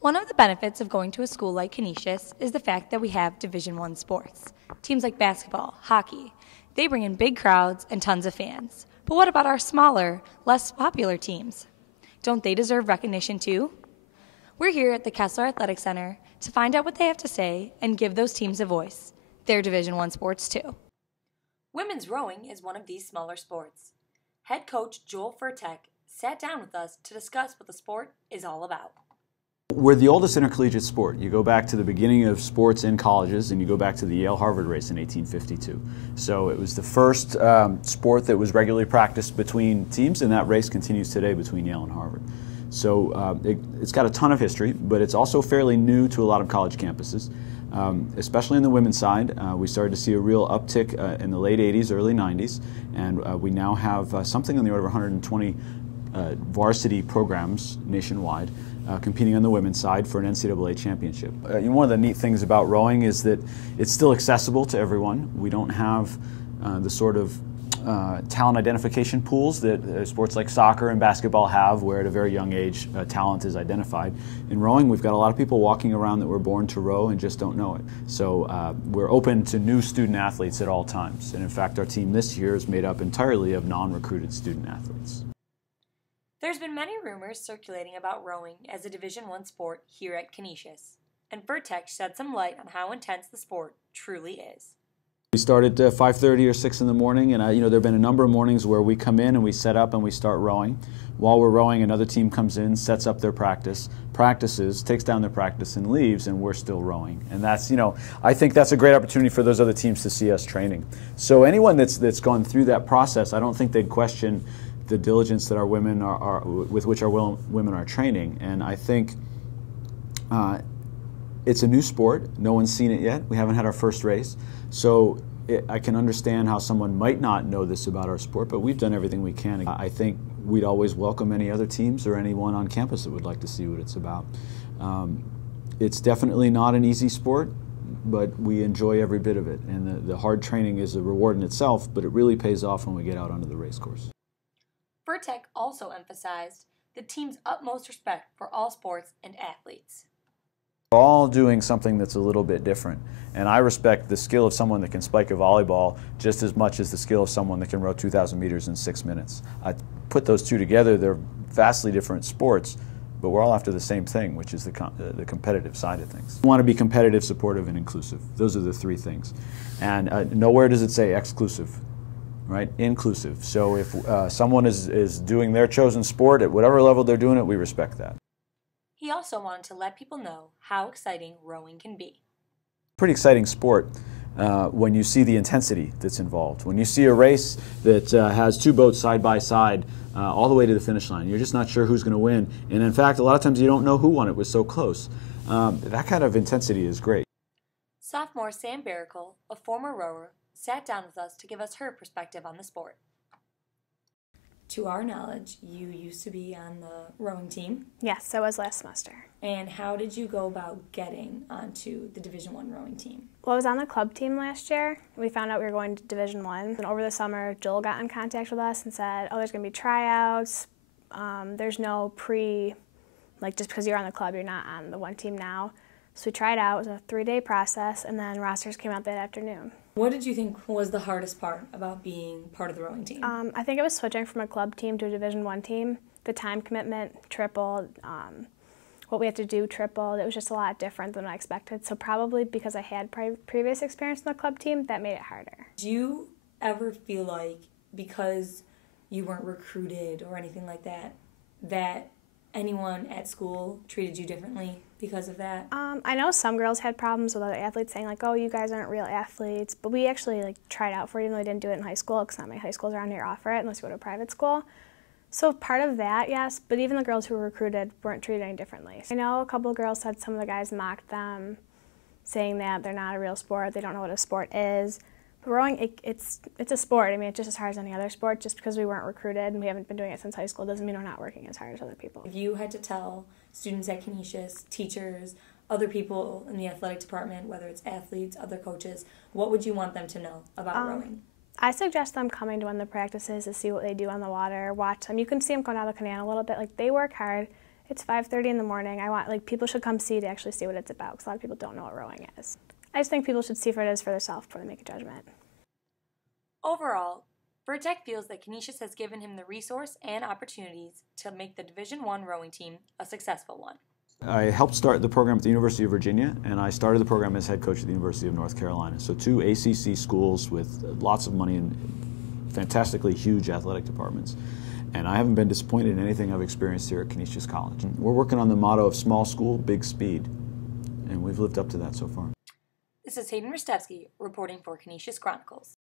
One of the benefits of going to a school like Canisius is the fact that we have Division I sports. Teams like basketball, hockey, they bring in big crowds and tons of fans. But what about our smaller, less popular teams? Don't they deserve recognition too? We're here at the Kessler Athletic Center to find out what they have to say and give those teams a voice. They're Division I sports too. Women's rowing is one of these smaller sports. Head coach Joel Furtek sat down with us to discuss what the sport is all about. We're the oldest intercollegiate sport. You go back to the beginning of sports in colleges, and you go back to the Yale-Harvard race in 1852. So it was the first sport that was regularly practiced between teams, and that race continues today between Yale and Harvard. So it's got a ton of history, but it's also fairly new to a lot of college campuses, especially on the women's side. We started to see a real uptick in the late 80s, early 90s, and we now have something on the order of 120 varsity programs nationwide competing on the women's side for an NCAA championship. One of the neat things about rowing is that it's still accessible to everyone. We don't have the sort of talent identification pools that sports like soccer and basketball have, where at a very young age talent is identified. In rowing, we've got a lot of people walking around that were born to row and just don't know it. So we're open to new student athletes at all times. And in fact, our team this year is made up entirely of non-recruited student athletes. There's been many rumors circulating about rowing as a Division I sport here at Canisius, and Furtek shed some light on how intense the sport truly is. We start at 5:30 or 6 in the morning, and there have been a number of mornings where we come in and we set up and we start rowing. While we're rowing, another team comes in, sets up their practices, takes down their practice and leaves, and we're still rowing. And that's, I think that's a great opportunity for those other teams to see us training. So anyone that's gone through that process, I don't think they'd question the diligence that our women with which our women are training. And I think it's a new sport. No one's seen it yet. We haven't had our first race. So I can understand how someone might not know this about our sport, but we've done everything we can. I think we'd always welcome any other teams or anyone on campus that would like to see what it's about. It's definitely not an easy sport, but we enjoy every bit of it. And the hard training is a reward in itself, but it really pays off when we get out onto the race course. Furtek also emphasized the team's utmost respect for all sports and athletes. We're all doing something that's a little bit different, and I respect the skill of someone that can spike a volleyball just as much as the skill of someone that can row 2,000 meters in 6 minutes. I put those two together, they're vastly different sports, but we're all after the same thing, which is the competitive side of things. We want to be competitive, supportive, and inclusive. Those are the three things. And nowhere does it say exclusive. Right? Inclusive. So if someone is doing their chosen sport at whatever level they're doing it, we respect that. He also wanted to let people know how exciting rowing can be. Pretty exciting sport when you see the intensity that's involved. When you see a race that has two boats side by side all the way to the finish line, you're just not sure who's going to win. And in fact, a lot of times you don't know who won. It was so close. That kind of intensity is great. Sophomore Sam Barricle, a former rower, sat down with us to give us her perspective on the sport. To our knowledge, you used to be on the rowing team. Yes, I was last semester. And how did you go about getting onto the Division I rowing team? Well, I was on the club team last year. We found out we were going to Division I. And over the summer, Joel got in contact with us and said, oh, there's going to be tryouts. There's no just because you're on the club, you're not on the one team now. So we tried out. It was a 3-day process, and then rosters came out that afternoon. What did you think was the hardest part about being part of the rowing team? I think it was switching from a club team to a Division I team. The time commitment tripled. What we had to do tripled. It was just a lot different than I expected. So probably because I had previous experience in the club team, that made it harder. Do you ever feel like because you weren't recruited or anything like that, that anyone at school treated you differently because of that? I know some girls had problems with other athletes saying oh, you guys aren't real athletes, but we actually tried out for it even though we didn't do it in high school because not many high schools around here offer it unless you go to a private school. So part of that, yes, but even the girls who were recruited weren't treated any differently. I know a couple of girls said some of the guys mocked them, saying that they're not a real sport, they don't know what a sport is. But rowing, it's a sport. I mean, it's just as hard as any other sport. Just because we weren't recruited and we haven't been doing it since high school doesn't mean we're not working as hard as other people. If you had to tell students at Canisius, teachers, other people in the athletic department, whether it's athletes, other coaches, what would you want them to know about rowing? I suggest them coming to one of the practices to see what they do on the water, watch them. You can see them going down the canal a little bit. They work hard. It's 5:30 in the morning. I want people should come see to actually see what it's about because a lot of people don't know what rowing is. I just think people should see what it is for themselves before they make a judgment. Overall, Burtek feels that Canisius has given him the resource and opportunities to make the Division I rowing team a successful one. I helped start the program at the University of Virginia, and I started the program as head coach at the University of North Carolina. So 2 ACC schools with lots of money and fantastically huge athletic departments. And I haven't been disappointed in anything I've experienced here at Canisius College. We're working on the motto of small school, big speed, and we've lived up to that so far. This is Hayden Rostevsky reporting for Canisius Chronicles.